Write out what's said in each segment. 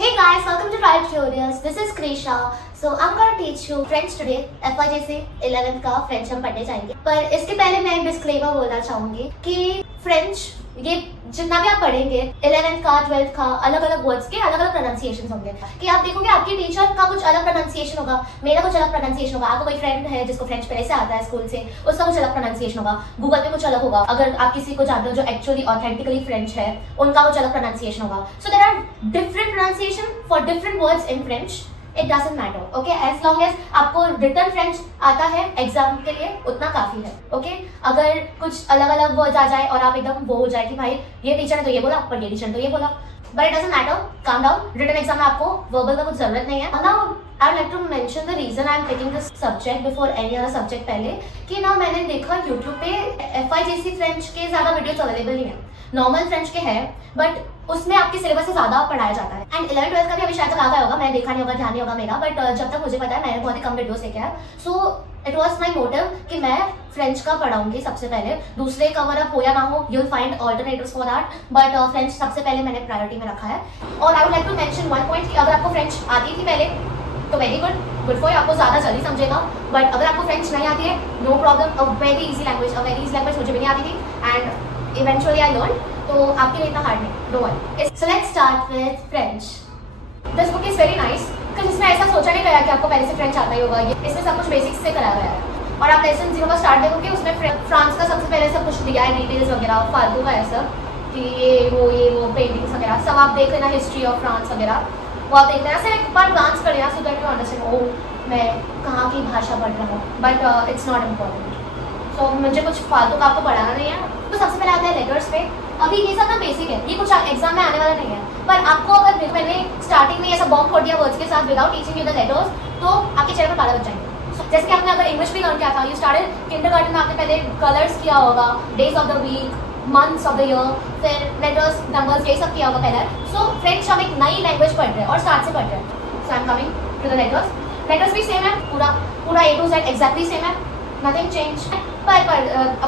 Hey guys, welcome to Riot Tutorials. This is Krisha. So I'm gonna teach you French today. FYJ से 11th का French हम पढ़ने जाएंगे. पर इसके पहले मैं एक डिस्क्लेमर बोलना चाहूंगी कि French ये जितना भी आप पढ़ेंगे 11th का 12th का अलग अलग वर्ड्स के अलग अलग प्रोनाउंसिएशन होंगे. कि आप देखोगे आपकी टीचर का कुछ अलग प्रोनाउंसिएशन होगा, मेरा कुछ अलग प्रोनाउंसिएशन होगा. आपको कोई फ्रेंड है जिसको फ्रेंच पहले से आता है स्कूल से, उसका कुछ अलग प्रोनाउंसिएशन होगा. गूगल पे कुछ अलग होगा. अगर आप किसी को जानते हो जो एक्चुअली ऑथेंटिकली फ्रेंच है, उनका कुछ अलग प्रोनाउंसिएशन होगा. So there are different pronunciation for different words in French. It doesn't matter, okay? As long as आपको रिटर्न फ्रेंच आता है एग्जाम के लिए उतना काफी है, okay? अगर कुछ अलग अलग वर्ड्स आ जाए और आप एकदम वो हो जाए कि भाई ये टीचर ने तो ये बोला पर ये टीचर ने तो ये बोला, but it doesn't matter. Calm down. Return exam में आपको वर्बल का कुछ जरूरत नहीं है. Now I would like to mention the reason I am picking this subject before any other subject पहले कि ना मैंने देखा YouTube पे FIGC फ्रेंच के ज्यादा वीडियोस अवेलेबल नहीं है. नॉर्मल फ्रेंच के है बट उसमें आपके सिलेबस से ज्यादा पढ़ाया जाता है. एंड 11th-12th का भी अभी शायद तक आ गया होगा, मैंने देखा नहीं होगा, ध्यान नहीं होगा मेरा, बट जब तक मुझे पता है मैंने बहुत ही कम वीडियोस देखे हैं. So it was my motive कि मैं फ्रेंच का पढ़ाऊंगी सबसे पहले. दूसरे कवर अप हो या ना हो, you will find alternatives for that, but French सबसे पहले मैंने प्रायोरिटी में रखा है. और I would like to mention one point कि अगर आपको फ्रेंच आती थी पहले तो वेरी गुड फॉर यू, आपको ज्यादा जल्दी समझेगा. बट अगर आपको फ्रेंच नहीं आती है, no problem. A very easy language मुझे भी नहीं आती थी एंड इवेंचुअली आई लर्न. तो आपके लिए इतना हार्ड नहीं, don't worry. So let's start with French. This book is very nice because इसमें ऐसा सोचा नहीं गया कि आपको पहले से फ्रेंच आता ही होगा. इसमें सब कुछ बेसिक्स से कराया गया है. और आप लेसन 0 का स्टार्ट देखोगे उसमें फ्रांस का सबसे पहले सब कुछ दिया है, डिटेल्स वगैरह फालतू का है सब कि ये वो पेंटिंग्स वगैरह सब आप देख लेना. हिस्ट्री ऑफ फ्रांस वगैरह वो आप देख लेना. सिर्फ एक बार ग्लांस कर लेना सो दैट यू अंडरस्टैंड ओ मैं कहाँ की भाषा पढ़ रहा हूँ. But it's not important. So मुझे कुछ फालतू का आपको पढ़ाना नहीं है. तो सबसे पहले आता है लेटर्स पे. अभी ये सब ना बेसिक है, ये कुछ एग्जाम में आने वाला नहीं है. पर आपको अगर मैंने स्टार्टिंग में ये सब बॉम्ब फोड़ दिया वर्ड्स के साथ without teaching you the letters तो आपके चेहरे पर बाल बच जाएंगे. जैसे कि आपने अगर इंग्लिश भी लर्न किया था, यू स्टार्टेड किंडरगार्टन में, आपने पहले कलर्स किया होगा, days of the week, months of the year, फिर लेटर्स नंबर्स ये सब किया होगा पहले. सो फ्रेंच हम एक नई लैंग्वेज पढ़ रहे हैं और स्टार्ट से पढ़ रहे हैं. So I am coming to the letters. Letters भी सेम है, पूरा A to Z exactly same है, नथिंग चेंज. पर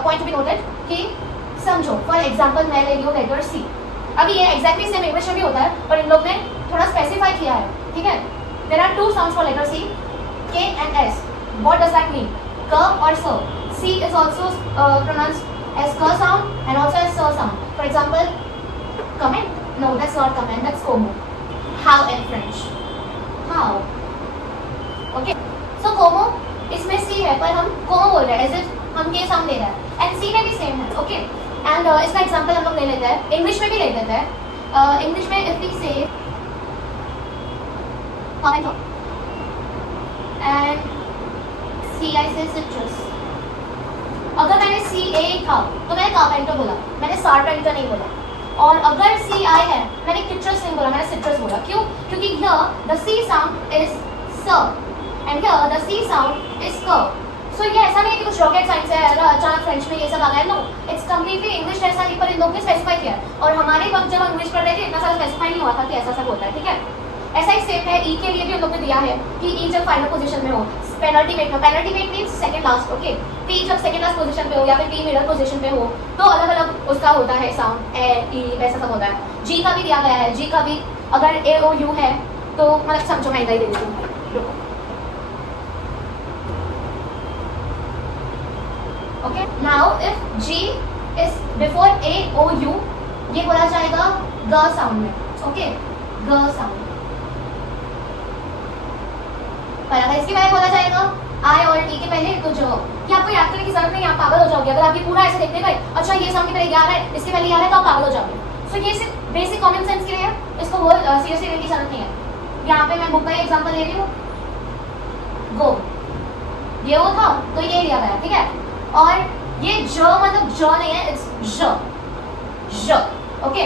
पॉइंट टू बी नोटेड कि समझो फॉर एग्जाम्पल मैं ले रही हूँ लेटर सी. अभी ये एग्जैक्टली सेम इंग्लिश में भी होता है पर इन लोग ने थोड़ा स्पेसिफाई किया है, ठीक है. There are two sounds for letter C, K and S. What does that mean? K or S. C is also pronounced as K sound and also as S sound. For example, comment? No, that's not comment. That's como. How in French? How? Okay. So como इसमें C है पर हम como बोल रहे हैं as if हम K sound ले रहे हैं. And C में भी सेम है, okay. And इसका एग्जाम्पल हम लोग ले लेते हैं, इंग्लिश में भी ले लेते हैं. इंग्लिश में if we say tomato and C I say citrus. अगर मैंने C A था तो मैंने carpenter बोला, मैंने sarpenter नहीं बोला. और अगर C I है मैंने citrus नहीं बोला, मैंने citrus बोला. क्यों? क्योंकि here the C sound is S and here the C sound is K. सो ये ऐसा नहीं है कि कुछ रॉकेट साइंस है अचानक फ्रेंच में ये सब आ गया. नो, इट्स कम्प्लीटली इंग्लिश ऐसा नहीं, पर इन लोगों ने स्पेसिफाई किया है. और हमारे वक्त जब हम इंग्लिश पढ़ रहे थे इतना सारा स्पेसिफाई नहीं हुआ था कि ऐसा सब होता है, ठीक है. ऐसा ही सेम है ई के लिए भी उन लोगों ने दिया है कि ई जब फाइनल पोजीशन में हो, penultimate means second last, okay. P जब सेकंड लास्ट पोजीशन पे हो या फिर पी मिडल पोजीशन पे हो तो अलग अलग उसका होता है साउंड, ए ई वैसा सब होता है. जी का भी दिया गया है. जी का भी अगर ए ओ यू है तो मतलब समझो मैं इधर ही दे देती हूँ. Okay. Now if G is before A O U, ये बोला जाएगा ग साउंड में, ओके. ग साउंड. पर अगर इसके पहले बोला जाएगा I और T के पहले तो जो कि आपको याद करने की जरूरत नहीं, आप पागल हो जाओगे. अगर आप ये पूरा ऐसे देखते गए, अच्छा ये साउंड के पहले आ रहा है, इसके पहले आ रहा है, तो आप पागल हो जाओगे. सो ये सिर्फ बेसिक कॉमन सेंस के लिए है, इसको वो सीरियसली लेने की जरूरत नहीं है. यहाँ पे मैं बुक का एग्जांपल ले रही हूँ. गो ये वो था तो ये लिया गया, ठीक है. और ये ज मतलब ज नहीं है, इट्स ज, ओके.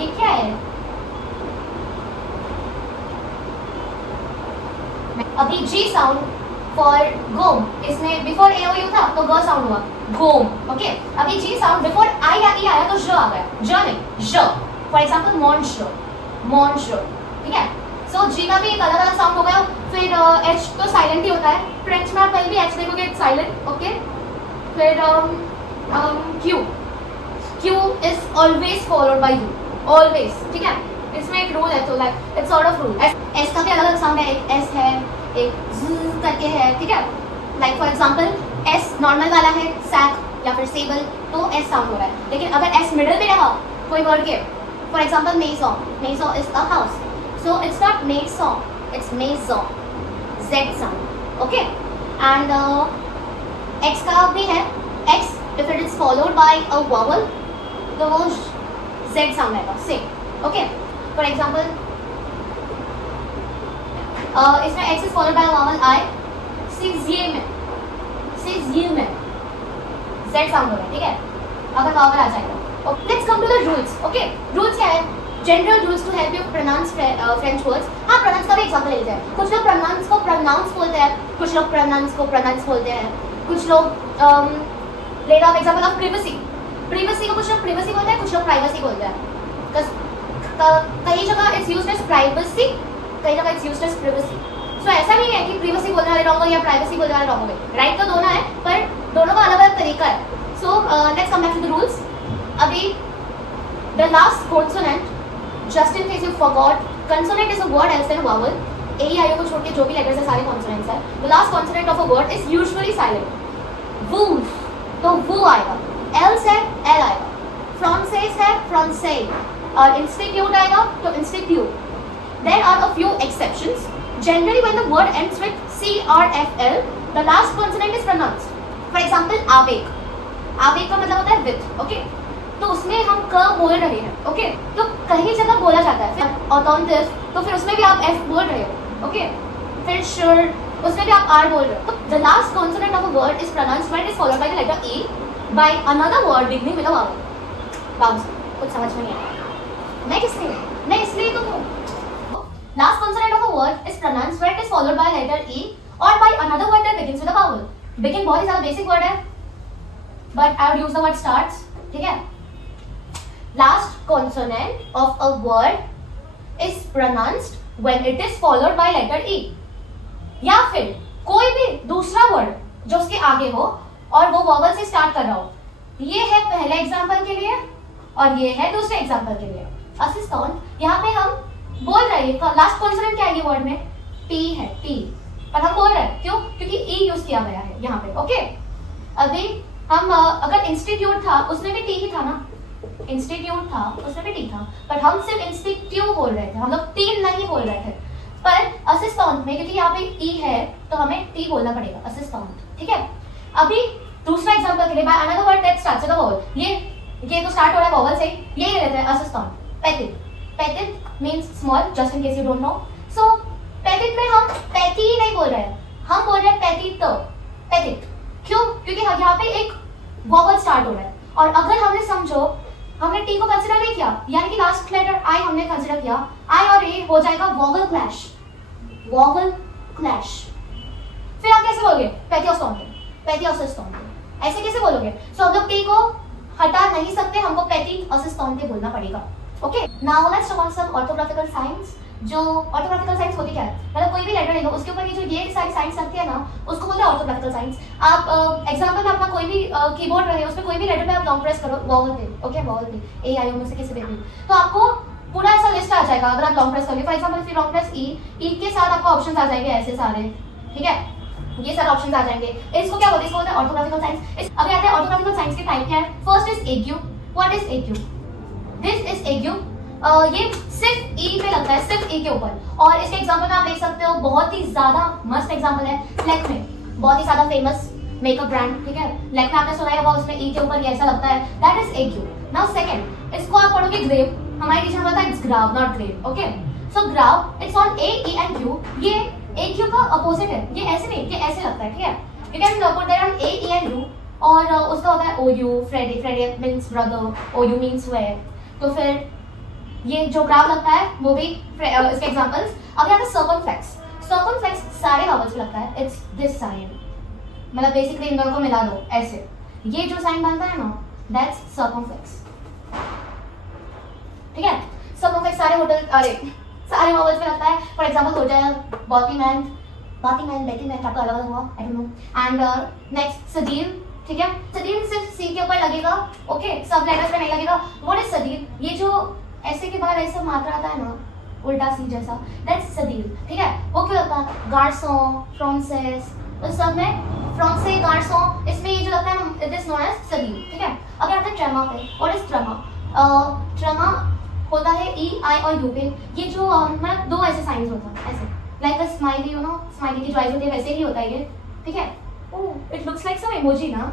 ये क्या है? अभी जी साउंड फॉर गोम, इसमें बिफोर ए ओ यू था तो ग साउंड हुआ गोम, ओके. अभी जी साउंड बिफोर आई या ई आया तो ज आ गया, ज नहीं ज. फॉर एग्जांपल मॉन्स्ट्रो, ठीक है. सो जी का भी एक अलग अलग साउंड हो गया. फिर एच तो साइलेंट ही होता है. फ्रेंच में आप कहीं भी एच देखोगे साइलेंट, ओके. फिर Q is always followed by U, always, ठीक है. इसमें एक रूल है, तो like it's sort of rule. S का भी अलग अलग साउंड है, एक एस है, एक ज करके है, ठीक है। Like for example S normal वाला है, सैक या फिर सेबल, तो एस साउंड हो रहा है। लेकिन अगर एस मिडिल में रहा कोई वर्ड के, for example maison, maison is a house, so it's not maison, it's maison, Z sound, okay. And X का भी है, X if it is followed by a vowel, तो वो z sound आएगा, सेम, ओके। फॉर एग्जाम्पल इसमें x is followed by a vowel I, सिज़िए में z sound हो रहा है, ठीक है, अगर vowel आ जाएगा। Let's come to the rules, okay? Rules क्या है? General rules to help you pronounce French words। हाँ, pronounce का भी एग्जाम्पल ले लेते हैं। कुछ लोग pronounce को pronounce बोलते हैं, कुछ लोग pronounce को pronounce बोलते हैं, कुछ लोग lot of example of privacy, privacy को कुछ लोग प्रिवेसी बोलते हैं, कुछ लोग प्राइवेसी बोलते हैं। कई जगह इट्स यूज्ड एज प्राइवेसी, कई जगह इट्स यूज्ड एज प्रिवेसी। सो ऐसा नहीं है कि प्रिवेसी बोलने वाले रॉन्ग हो या प्राइवेसी बोलने वाले रॉन्ग हो, राइट तो दोनों है, पर दोनों का अलग अलग तरीका है। So let's come back to the rules. अभी the last consonant, just in case you forgot, consonant is a word else than vowel, A E I O को छोड़ के जो भी लेटर्स है सारे कॉन्सोनेंट्स है। The last consonant of a word is usually silent. Woof तो वो आएगा, एल से एल आएगा, फ्रांसेस है फ्रांसे, और इंस्टीट्यूट आएगा तो institute. There are a few exceptions. Generally when the word ends with C R F L, the last consonant is pronounced. For example आवेग, आवेग का मतलब होता है विथ, ओके, तो उसमें हम क बोल रहे हैं, ओके, तो कहीं जगह बोला जाता है। फिर ऑथेंटिक, तो फिर उसमें भी आप एफ बोल रहे हो, ओके। फिर श्योर, उसमें भी आप आर बोल रहे हो। तो the last consonant of a word is pronounced when it is followed by the letter A by another word beginning with a vowel. बाउंस, कुछ समझ में नहीं आया, मैं इसलिए तो हूँ। Last consonant of a word is pronounced when it is followed by letter E और by another word that begins with a vowel. Begin बहुत ही ज्यादा बेसिक वर्ड है, but I would use the word starts, ठीक है। Last consonant of a word is pronounced when it is followed by letter E, या फिर कोई भी दूसरा वर्ड जो उसके आगे हो और वो वॉवल से स्टार्ट कर रहा हो। ये है पहले एग्जांपल के लिए और ये है दूसरे एग्जांपल के लिए। असिस्टेंट, यहाँ पे हम बोल रहे हैं लास्ट कॉन्सोनेंट क्या है ये वर्ड में, टी है, टी, पर हम बोल रहे हैं क्यों, क्योंकि ई यूज किया गया है यहाँ पे, ओके। अभी हम अगर इंस्टीट्यूट था उसमें भी टी ही था ना, इंस्टीट्यूट था उसमें भी टी था, पर हम सिर्फ इंस्टीट्यूट बोल रहे थे, हम लोग टी नहीं बोल रहे थे। पर असिस्टेंट में क्योंकि यहाँ पे ई है तो हमें टी बोलना पड़ेगा, असिस्टेंट, ठीक है। अभी दूसरा एग्जांपल के लिए bye another word that starts with a vowel, ये तो स्टार्ट हो रहा है वॉवल से, ये ले लेते हैं assistant. Petit, petit means small, just in case you don't know. So petit में हम पैटी नहीं बोल रहे हैं, हम बोल रहे हैं पेटिट, पेटिट। क्यों, क्योंकि यहाँ पे एक वॉवल स्टार्ट हो रहा है, और अगर हमने समझो हमने टी को कंसीडर नहीं किया, यानी कि लास्ट लेटर आई हमने कंसीडर किया, आई और ए हो जाएगा वॉवल क्लैश, वॉवल क्लैश। फिर आप कैसे बोलोगे, पैथियोस्टोंटे, पैथियोस्टोंटे, ऐसे कैसे बोलोगे? सो हम लोग टी को हटा नहीं सकते, हमको पैथियोस्टोंटे बोलना पड़ेगा, okay. Now let's talk on some orthographical science. जो ऑर्थोग्राफिकल साइंस होती क्या है, मतलब कोई भी लेटर ले लो उसके ऊपर ये सारी साइंस लगती है ना, उसको बोलते हैं ऑर्थोग्राफिकल साइंस। आप एग्जांपल में अपना कोई भी कीबोर्ड रहे उसमें कोई भी लेटर पे आप लॉन्ग प्रेस करो, वॉवल पे, ओके, वॉवल पे, ए आई ओ में से किसी पे भी, तो आपको पूरा ऐसा लिस्ट आ जाएगा। अगर आप लॉन्ग प्रेस करोगे, फॉर एग्जांपल फिर लॉन्ग प्रेस ई के साथ आपको ऑप्शंस आ जाएंगे ऐसे सारे, ठीक है, ये सारे ऑप्शंस आ जाएंगे। इसको क्या बोलते हैं, इसको बोलते हैं ऑर्थोग्राफिकल साइंस। अभी आते हैं ऑर्थोग्राफिकल साइंस के टाइप क्या है। फर्स्ट इज एक्यू। व्हाट इज एक्यू? दिस इज एक्यू। ये सिर्फ ई पे लगता है, सिर्फ ई के ऊपर, और इसके एग्जांपल में आप देख सकते हो, बहुत ही ज्यादा मस्त एग्जांपल है लैक्मे, बहुत ही ज्यादा फेमस मेकअप ब्रांड, ठीक है, लैक्मे आपने सुना होगा, उसमें ई के ऊपर ये ऐसा लगता है, दैट इज एक्यू। नाउ सेकंड, इसको आप पढ़ोगे ग्रेव, हमारी टीचर बोलता है इट्स ग्राव नॉट ग्रेव, ओके। सो ग्राव it's on A E and Q, ये ए क्यू का अपोजिट है, ये ऐसे नहीं, ये ऐसे लगता है, ठीक है, you can put that on A E and U, और उसका होता है ओ यू, फ्रेडी, फ्रेडी means brother, O U means where, तो फिर ये जो ग्राफ लगता है वो भी इसके एग्जांपल्स। अब यहाँ पे सर्कमफ्लेक्स, सर्कमफ्लेक्स सारे वॉवल्स पे लगता है, इट्स दिस साइन, मतलब बेसिकली इन दोनों को मिला दो ऐसे, ये जो साइन बनता है ना, दैट्स सर्कमफ्लेक्स, ठीक है। सर्कमफ्लेक्स सारे होटल, अरे सारे वॉवल्स पे लगता है। फॉर एग्जांपल होटल, बातीमैन, बातीमैन, बेटीमैन, आपका अलग अलग हुआ, I don't know. And next सदील, ठीक है, सदील सिर्फ सी के ऊपर लगेगा, ओके, सब लेटर्स पे नहीं लगेगा। व्हाट इज सदील? ये जो ऐसे के बाद ऐसा मात्रा आता है ना उल्टा सी जैसा, दैट्स सदील, ठीक है। वो क्या होता है, गार्सों, फ्रांसेस, तो सब में फ्रांसे, गार्सों, इसमें ये जो लगता है ना, इट इज नोन एज सदील, ठीक है। अब आते हैं ट्रेमा पे। What is ट्रेमा? ट्रेमा होता है ई, आई और यू पे। ये जो मतलब दो ऐसे साइंस होते हैं, ऐसे like a smiley, you know, smiley की जो आइज होती है वैसे ही होता है ये, ठीक है। Oh, it looks like some emoji ना।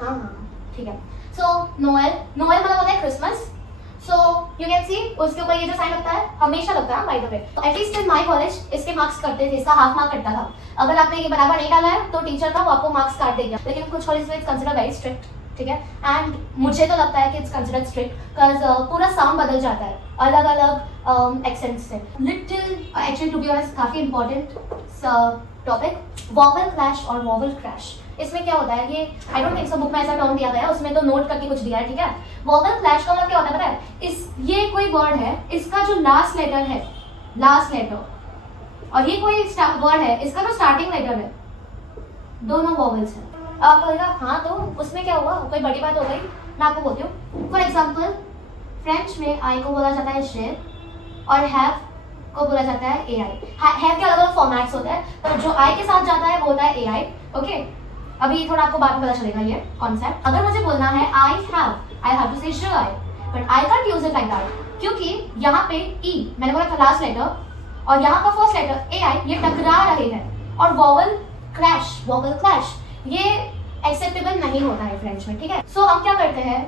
हाँ हाँ, ठीक है। सो नोएल, नोएल मतलब होता है Christmas. So you can see उसके ऊपर ये जो साइन लगता है, हमेशा लगता है बाय द वे। तो एटलीस्ट इन माय कॉलेज इसके मार्क्स कटते थे, इसका हाफ मार्क कटता था। अगर आपने ये बराबर नहीं डाला है तो टीचर था वो आपको मार्क्स काट देगा। लेकिन कुछ कॉलेज में इट्स कंसिडर वेरी स्ट्रिक्ट, ठीक है। एंड मुझे तो लगता है कि इट्स कंसिडर्ड स्ट्रिक्ट बिकॉज पूरा साउंड बदल जाता है अलग अलग एक्सेंट से। Little actually to be honest काफी इंपॉर्टेंट टॉपिक, वॉवल क्लैश और वॉवल क्रैश। इसमें क्या होता है, ये I don't think so book में ऐसा टर्म दिया गया है, उसमें तो नोट करके कुछ दिया है, ठीक है। वॉवल क्लैश का मतलब क्या होता है पता है, इस ये कोई वर्ड है, इसका जो लास्ट लेटर है, लास्ट लेटर, और ये कोई वर्ड है, इसका जो स्टार्टिंग लेटर है, दोनों वॉवल्स हैं। आप कहेगा हाँ तो उसमें क्या हुआ, कोई बड़ी बात हो गई? मैं आपको बोलती हूँ। फॉर एग्जाम्पल फ्रेंच में आई को बोला जाता है जे और हैव को बोला जाता है ए आई। हैव के अलग अलग फॉर्मेट्स होते हैं, पर जो आई के साथ जाता है वो होता है ए आई, ओके। अभी थोड़ा आपको बाद में पता चलेगा ये कॉन्सेप्ट। अगर मुझे बोलना है आई have to say J I, but I can't use it like that, क्योंकि यहाँ पे ई मैंने बोला था लास्ट लेटर और यहाँ का फर्स्ट लेटर ए आई, ये टकरा रहे हैं और वॉवल क्लैश ये एक्सेप्टेबल नहीं होता है फ्रेंच में, ठीक है। सो हम क्या करते हैं,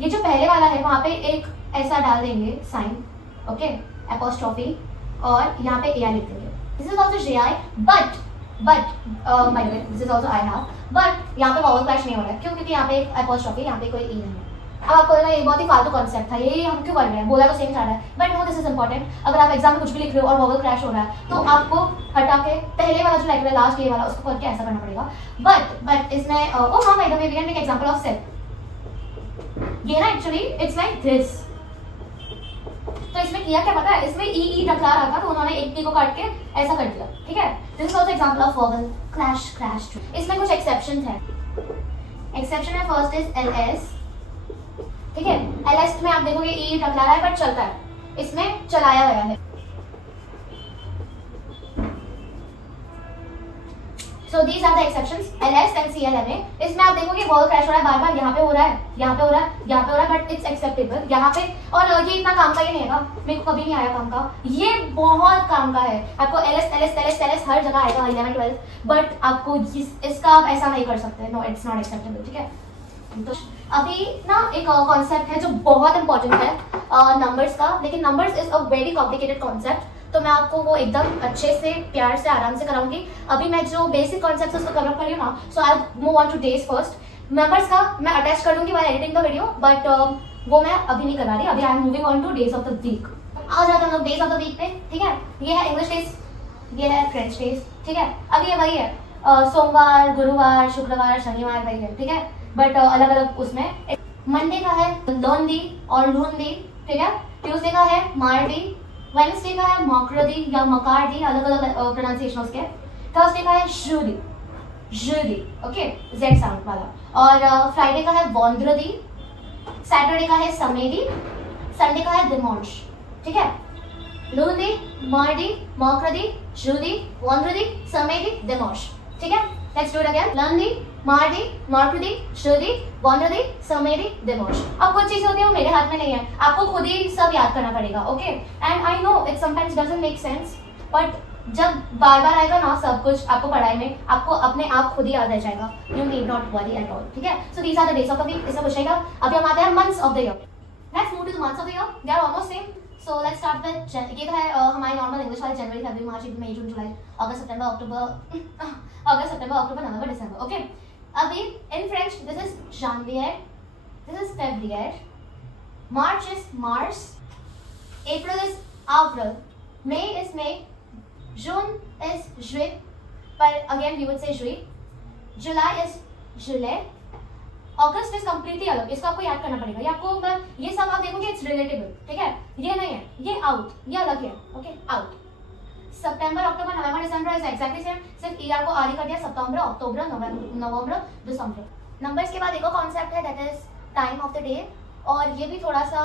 ये जो पहले वाला है वहां पे एक ऐसा डाल देंगे साइन, ओके, एपोस्ट्रोफी, और यहाँ पे ए आई लिख देंगे। This is also J I, but by the way this is also I have, but यहाँ पे वॉवल क्लैश नहीं हो रहा है, क्यों? क्योंकि यहाँ पे एक एपोस्ट्रोफी, यहाँ पे कोई ई नहीं है। अब आपको लगा ये बहुत ही फालतू कॉन्सेप्ट था, ये हम क्यों कर रहे हैं, बोला तो सेम जा रहा है, but no this is important. अगर आप एग्जाम में कुछ भी लिख रहे हो और वॉवल क्रैश हो रहा है तो आपको हटा के पहले वाला जो लेटर है, लास्ट ये वाला, उसको करके ऐसा करना पड़ेगा। बट इसमें ओ हाँ by the way we can take example of सेल। ये ना एक्चुअली इट्स लाइक दिस, तो इसमें किया क्या पता है, इसमें ई टकरा रहा था तो उन्होंने एक टी को काट के ऐसा कर दिया, ठीक है। This is also example of vowel clash crash. इसमें कुछ एक्सेप्शंस हैं। एक्सेप्शन है फर्स्ट इज एल एस, ठीक है। एल एस में आप देखोगे ई टकरा रहा है बट चलता है, इसमें चलाया गया है। So these are the exceptions, LS and CLMA। इसमें आप देखोगे वॉवल क्रैश हो रहा है बार बार, यहाँ पे हो रहा है, यहाँ पे हो रहा है, यहाँ पे हो रहा है, बट इट्स एक्सेप्टेबल यहाँ पे। और ये इतना काम का ही नहीं है, मेरे को कभी नहीं आया काम का, ये बहुत काम का है। आपको LS हर जगह आएगा 11 12, बट आपको इसका आप ऐसा नहीं कर सकते, नो इट्स नॉट एक्सेप्टेबल, ठीक है। तो अभी ना एक कॉन्सेप्ट है जो बहुत इंपॉर्टेंट है नंबर्स का, लेकिन numbers is a very complicated concept, तो मैं आपको वो एकदम अच्छे से प्यार से आराम से कराऊंगी। अभी मैं जो बेसिक कॉन्सेप्ट उसको कवर कर रही हूँ ना, so I move on to days first. Numbers का मैं अटैच कर दूंगी while editing the video, but वो मैं अभी नहीं करा रही, अभी I am moving on to days of the week. आ जाते हैं हम डेज ऑफ द वीक पे, ठीक है। ये है इंग्लिश डेज, ये है फ्रेंच डेज, ठीक है। अब ये वही है, सोमवार, गुरुवार, शुक्रवार, शनिवार वही है, ठीक है, बट अलग अलग उसमें। मंडे का है लर्नडी और लूनडी, ठीक है। ट्यूसडे का है मार्डी, वेडनेसडे का है मॉकरदी या मकारदी, अलग अलग प्रोनाउंसिएशन उसके। थर्सडे का है जुदी, ओके, जेड साउंड वाला। और फ्राइडे का है वॉन्द्रदी, सैटरडे का है समेडी, संडे का है दिमोंश, ठीक है। लूनडी, मार्डी, मॉकरदी, जुदी, वॉन्द्रदी, समेडी, दिमोंश, ठीक है। Let's do it again. लर्नडी, मार्डी, मॉकरदी, जुदी, वॉन्द्रदी, समेडी, दिमोंश। अब कुछ चीजें होती है वो मेरे हाथ में नहीं है, आपको खुद ही सब याद करना पड़ेगा, okay. And I know it sometimes doesn't make sense, but जब बार बार आएगा ना सब कुछ आपको पढ़ाई में, आपको अपने आप खुद ही याद रह जाएगा। You need not worry at all, ठीक है। So these are the days of the week, इसमें पूछेगा। अभी हम आते हैं months of the year. Let's move to the months of the year, they are almost same. So let's start with, ये तो है हमारी नॉर्मल इंग्लिश वाले, जनवरी, फरवरी, मार्च, मई, जून, जुलाई, अगस्त, सितंबर, अक्टूबर, नवंबर, दिसंबर, ओके। अभी in French this is janvier, this is February, March is Mars, April is Avril, May is May, June is Juillet, but again we would say Juillet, July is Juillet, August is completely अलग, इसको आपको याद करना पड़ेगा। ये आपको ये सब आप देखोगे इट्स रिलेटेबल, ठीक है। ये नहीं है, ये आउट, ये अलग है, okay, out. September, October, November, December is exactly same, सिर्फ ईयर को आर ही कर दिया, सितंबर, अक्टूबर, नवंबर, दिसंबर। नंबर्स के बाद एक और कॉन्सेप्ट है, that is time of the day और ये भी थोड़ा सा,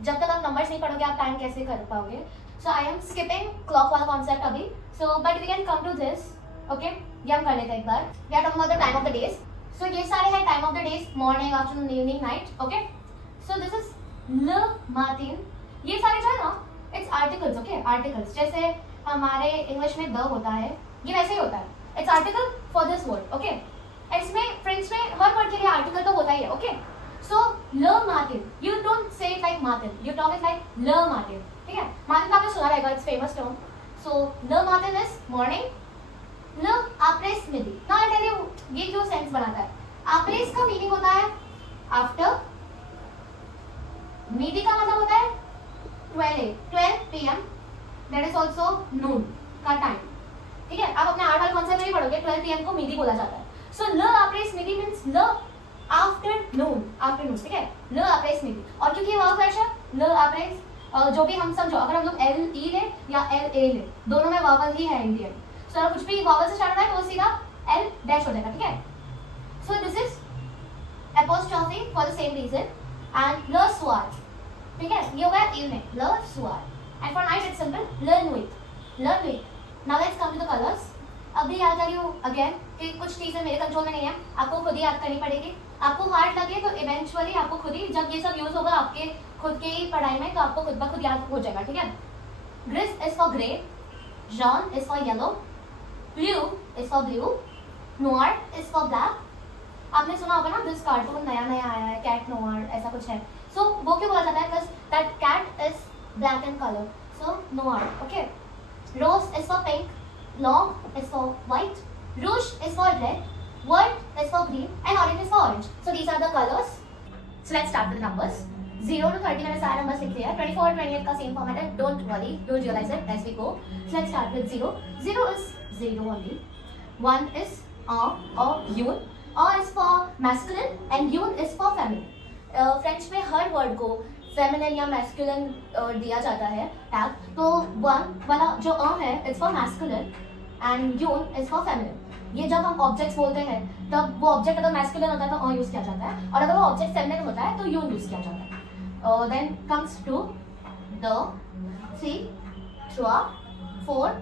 जब तक आप नंबर्स नहीं पढ़ोगे आप टाइम कैसे कर पाओगे. So I am skipping clock वाला कॉन्सेप्ट अभी. So but we can come to this. Okay, ये हम कर लेते हैं एक बार. We are talking about the time of the days. So ये सारे हैं time of the days, morning, afternoon, evening, night. Okay, so this is ल मार्टिन. ये सारे जो है ना, इट्स आर्टिकल्स. Okay, articles. जैसे हमारे इंग्लिश में द होता है, ये वैसे ही होता है. It's article for this word. Okay, इसमें फ्रेंच में हर वर्ड के लिए आर्टिकल तो होता ही है. ओके, सो ल Martin, you don't say it like Martin, you talk it like ल मार्टिन. ठीक है, मार्टिन आपने सुना रहेगा, इट्स फेमस टर्म. सो ल मार्टिन इज मॉर्निंग. ल आप्रेस मिडी. नाउ आई टेल यू ये क्यों सेंस बनाता है. आप्रेस का मीनिंग होता है आफ्टर, मिडी का मतलब होता है 12 PM. दैट इज ऑल्सो नून का टाइम. ठीक है, आप अपने आर्ट वाले कॉन्सेप्ट में भी पढ़ोगे 12 PM को मिडी बोला जाता है. सो ल आप्रेस मिडी मींस ल आफ्टरनून. आफ्टरनून. ठीक है, ल आप्रेस मिडी. और क्योंकि वर्ब फ्रेश है, ल आप्रेस, जो भी हम समझो, अगर हम लोग LE ले या LA ले, दोनों में वावल ही है इंडियन. सो अगर कुछ भी वावल से स्टार्ट होता है तो सीधा L डैश हो जाएगा. ठीक है, so this is apostrophe for the same reason. And ल सुआर. ठीक है, ये हो गया इवनिंग, ल सुआर. And for night it's simple, लर्न विथ. लर्न विथ. Now let's come to the colours. अभी याद करियो अगेन कि कुछ चीजें मेरे कंट्रोल में नहीं है, आपको खुद ही याद करनी पड़ेगी. आपको हार्ड लगे तो इवेंचुअली आपको खुद ही, जब ये सब यूज होगा आपके खुद के ही पढ़ाई में, तो आपको खुद ब खुद याद हो जाएगा. ठीक है, ग्रिस इज फॉर ग्रे, जॉन इज फॉर येलो, ब्लू इज फॉर ब्लू, नोयर इज फॉर ब्लैक. आपने सुना होगा ना, दिस कार्टून नया नया आया है, कैट नोयर ऐसा कुछ है. सो वो क्यों बोला जाता है, because that cat is black in colour. So नोयर. ओके, रोज is for pink, long is for white, rouge is for red, vert is for green, and orange is for orange. So these are the colors. So let's start with the numbers. 0 to 30 मैंने सारे numbers लिख दिया. 24 और 28 का same format है. Don't worry, you'll realize it as we go. So let's start with 0. 0 is 0 only. 1 is or yun. Or is for masculine and yun is for feminine. French में हर word को feminine या masculine दिया जाता है tag. तो 1 वाला जो है इट्स फॉर मैस्कुलिन एंड यून इज फॉर फेमिनिन. ये जब हम ऑब्जेक्ट्स बोलते हैं तब वो ऑब्जेक्ट अगर मैस्कुलिन होता है तो यूज किया जाता है, और अगर वो ऑब्जेक्ट फेमिनिन होता है तो यून यूज किया जाता है. Then comes to the 3 3 4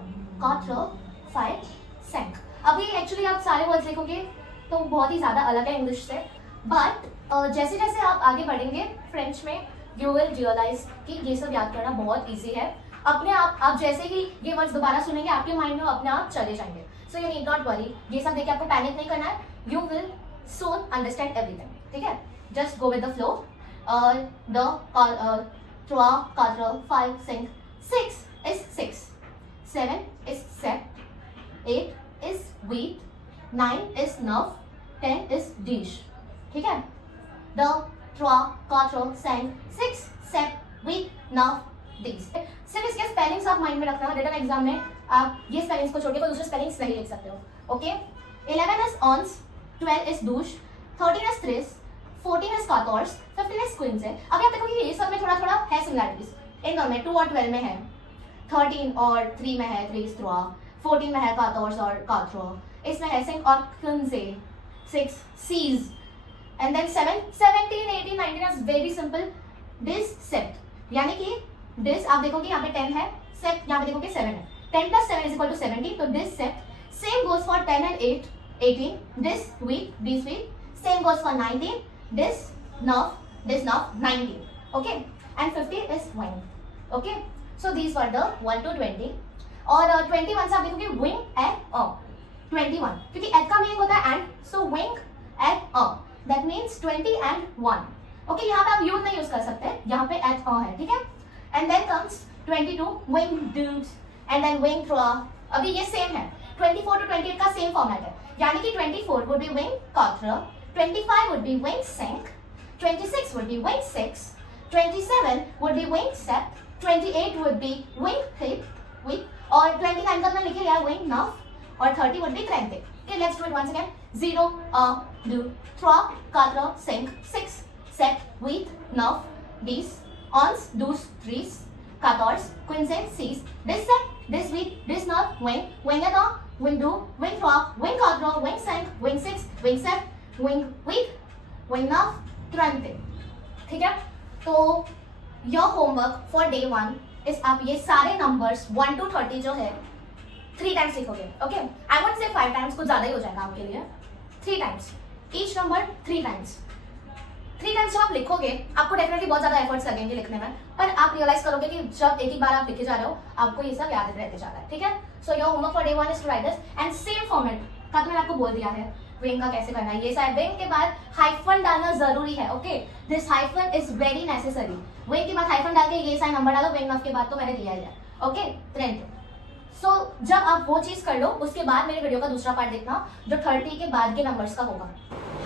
4 5 5. अभी एक्चुअली आप सारे वर्ड्स लिखोगे तो बहुत ही ज़्यादा अलग है इंग्लिश से, बट जैसे जैसे आप आगे बढ़ेंगे फ्रेंच में यू विल रियलाइज कि ये सब याद करना बहुत ईजी है. अपने आप जैसे ही ये वर्ड्स दोबारा सुनेंगे आपके माइंड में अपने आप चले जाएंगे. So you need not worry, ये सब देखिए आपको पैनिक नहीं करना है. You will soon understand everything. ठीक है, just go with the flow. The 3 4 5 5 6 is 6, 7 is set, 8 is wheat, 9 is nuff, 10 is dish. ठीक है, द 3 4 5 6 7 wheat, nuff, dish. सिर्फ इसके स्पेलिंग्स आप माइंड में रखना. रिटन एग्जाम में आप ये स्पेलिंग्स को छोड़ के कोई दूसरे स्पेलिंग्स नहीं लिख सकते हो. Okay, 11 is ons, 12 is douche, 13 is tres, 14 is 14, 15 is quinze. अभी आप देखोगे ये सब में थोड़ा थोड़ा है सिमिलैरिटीज. इन दोनों में 2 और 12 में है, 13 और 3 में है 3 is 3, 14 में है 14 और 4, इसमें है 5 और 15, 6 seas, and then 7 17 18 19 is very simple. This set, यानी कि this आप देखोगे यहाँ पे 10 है, set यहाँ पे देखोगे 7 है. 10 plus 7 is equal to 17. तो this set same goes for 10 and 8 18. This week same goes for 19. This nuff 19. Okay, and 50 is wing. Okay, so these were the 1 to 20. और 21 से आप देखोगे wing and 21, क्योंकि at का मीनिंग होता है and, so wing and that means 20 and 1. Okay, यहाँ पे आप यूज नहीं यूज कर सकते, यहाँ पे एट है. ठीक है, एंड देन कम्स 22 विंग डूड्स एंड देन विंग थ्रो. अभी ये सेम है, 24 टू 28 का सेम फॉर्मेट है, यानी कि 24 वुड बी विंग कॉथर, 25 वुड बी विंग सिंक, 26 वुड बी विंग 6, 27 वुड बी विंग सेप, 28 वुड बी विंग हिप वीक, और 29 का मैं लिखे लिया विंग नफ, और 30 would be crank. Okay, let's do it once again. 0 2 3 4 5 6 7 8 9 10 11 12 13 14 15 16. This set, this week, this not wing, wing at all, wing do, wing 3, wing 4, wing 5, wing 6, wing 7, wing week, wing 9, 30. ठीक है, तो your homework for day 1 is आप ये सारे numbers 1 to 30 जो है 3 times लिखोगे. Okay, I won't say 5 times, कुछ ज़्यादा ही हो जाएगा आपके लिए. 3 times, each number 3 times. 3 times जब आप लिखोगे आपको डेफिनेटली बहुत ज़्यादा एफर्ट्स लगेंगे लिखने में, पर आप रियलाइज करोगे कि जब एक ही बार आप लिखे जा रहे हो आपको ये सब याद रहते जा रहा है. ठीक है, so your homework for day 1 is to write this and same format का तो मैंने आपको बोल दिया है वेइंग का कैसे करना है. ये सारे वेइंग के बाद हाइफन डालना जरूरी है. Okay, this hyphen is very necessary. Weighing के बाद हाइफन डाल के ये सारे नंबर डालो. वेइंग के बाद तो मैंने दिया ही है. Okay, trend. सो जब आप वो चीज कर लो उसके बाद मेरे वीडियो का दूसरा पार्ट देखना जो 30 के बाद के नंबर्स का होगा.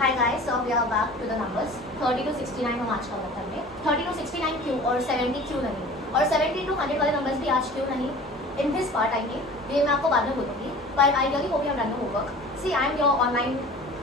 Hi guys, so we are back to the numbers. 30 to 69 हम आज कवर करेंगे. 30 to 69 क्यों और 70 क्यों नहीं, और 70 to 100 वाले नंबर्स भी आज क्यों नहीं, in this part I mean, ये मैं आपको बाद में बोलूँगी. पर I really hope you have done the homework. See, I am your online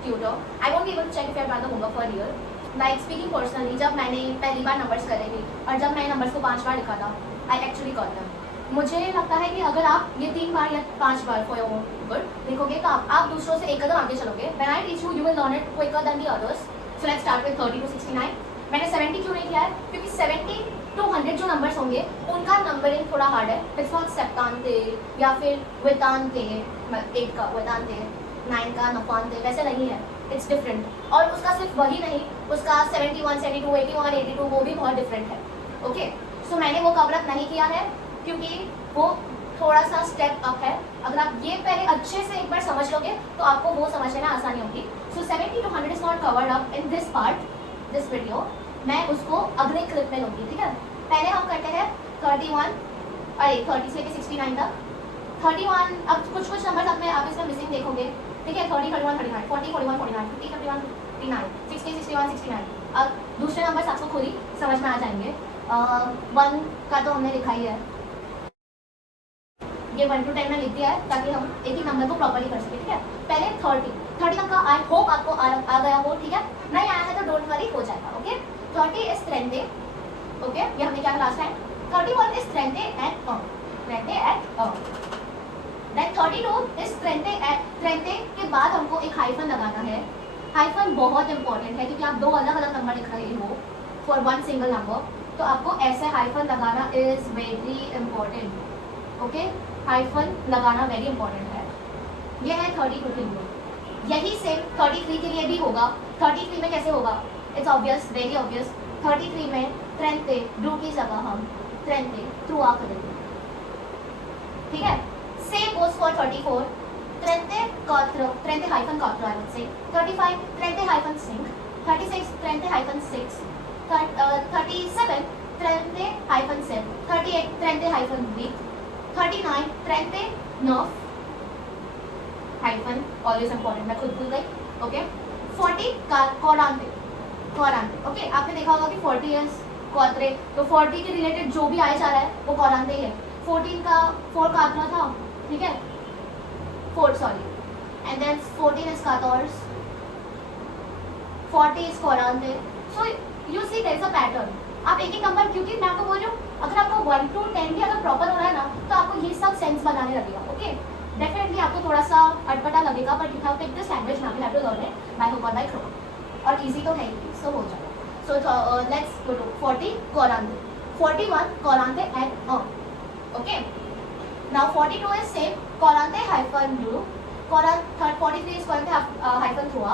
tutor. I won't be able to check if you have done the homework for real. Like speaking personally, जब मैंने पहली बार numbers करे थे और जब मैंने numbers को 5 बार लिखा था, आई एक्चुअली गॉट देम. मुझे लगता है कि अगर आप ये 3 बार या 5 बार फॉर योर गुड लिखोगे तो आप दूसरों से एक कदम आगे चलोगे. When I teach you, you will learn it quicker than the others. So let's start with 30 to 69. मैंने 70 क्यों नहीं किया है, क्योंकि 70 to 100 जो नंबर्स होंगे उनका नंबरिंग थोड़ा हार्ड है. इट्स नॉट सेप्तांते या फिर वेतांते, 8 का वेतांते, 9 का नफांते, वैसे नहीं है. It's different. और उसका सिर्फ वही नहीं, उसका 71, 72, 81, 82 वो भी बहुत डिफरेंट है. ओके, सो मैंने वो कवर अप नहीं किया है क्योंकि वो थोड़ा सा स्टेप अप है. अगर आप ये पहले अच्छे से एक बार समझ लोगे तो आपको वो समझने में आसानी होगी. सो 70 to 100 is not covered up in this part, this video. मैं उसको अगले क्लिप में लूँगी. ठीक है, पहले हम करते हैं 31, अरे 30 से 69 तक. 31, अब कुछ नंबर आप इसमें मिसिंग देखोगे. ठीक है, 30, 31, 39, 40, 41, 49, 50, 51, 59, 60, 61, 69. अब दूसरे नंबर आपको खुद ही समझ में आ जाएंगे. 1 का तो हमने लिखा ही है, ये 1 to 10 में लिख दिया है ताकि हम एक ही नंबर को प्रॉपर्ली कर सके. ठीक है, पहले 30 तक का आई होप आपको आ गया हो. ठीक है, नहीं आया है तो डोंट वरी, हो जाएगा. Okay, 30 is ट्रेंटे. ओके, ये हमने क्या लास्ट टाइम. 31 इज ट्रेंटे एट देन 32 इज ट्रेंटे के बाद हमको एक हाइफन लगाना है. हाइफन बहुत इंपॉर्टेंट है क्योंकि आप 2 अलग अलग नंबर लिख रहे हो फॉर 1 सिंगल नंबर, तो आपको ऐसे हाइफन लगाना is very important. Okay, hyphen लगाना वेरी इंपॉर्टेंट है. ये है 32 के लिए. यही सेम 33 के लिए भी होगा. 33 में कैसे होगा, इट्स ऑब्वियस, वेरी ऑब्वियस. 33 में ट्रेंटे ड्रू की जगह हम ट्रेंटे थ्रू आ करेंगे. ठीक है, सेम गोज फॉर 34. ट्रेंटे हाइफन क्वात्रो आई वुड से. 35 ट्रेंटे हाइफन सिंक. 36 ट्रेंटे हाइफन 6. 37 ट्रेंटे हाइफन 7. 38 ट्रेंटे हाइफन वीक. 39 ट्रेंटे नर्फ हाइफन, ऑलवेज इंपॉर्टेंट, मैं खुद भूल गई. ओके, 40 कोरांते. ओके, आपने देखा होगा कि 40 इज क्वात्रे, तो 40 के रिलेटेड जो भी आए जा रहा है वो कोरांते ही है. 14 का 4 कातरा था. ठीक है, 4 सॉरी, एंड देन 14 इज कातोर्स, 40 इज कोरांते. So you see there is a pattern. आप एक एक नंबर, क्योंकि मैं आपको बोल रही हूँ अगर आपको 1 to 10 भी अगर प्रॉपर हो रहा है ना तो आपको ये सब सेंस बनाने लगेगा. ओके, डेफिनेटली आपको थोड़ा सा अटपटा लगेगा, but you have take this language now, you have to learn it by hook or by crook. और इजी तो है ही, सो हो जाएगा. सो लेट्स गो टू 40 कोरांते. 41 कोरांते एट ओके. नाउ 42 इज सेम कोरांते हाइफन ड्रू. 43 is कोरांते हाइफन थ्रुआ.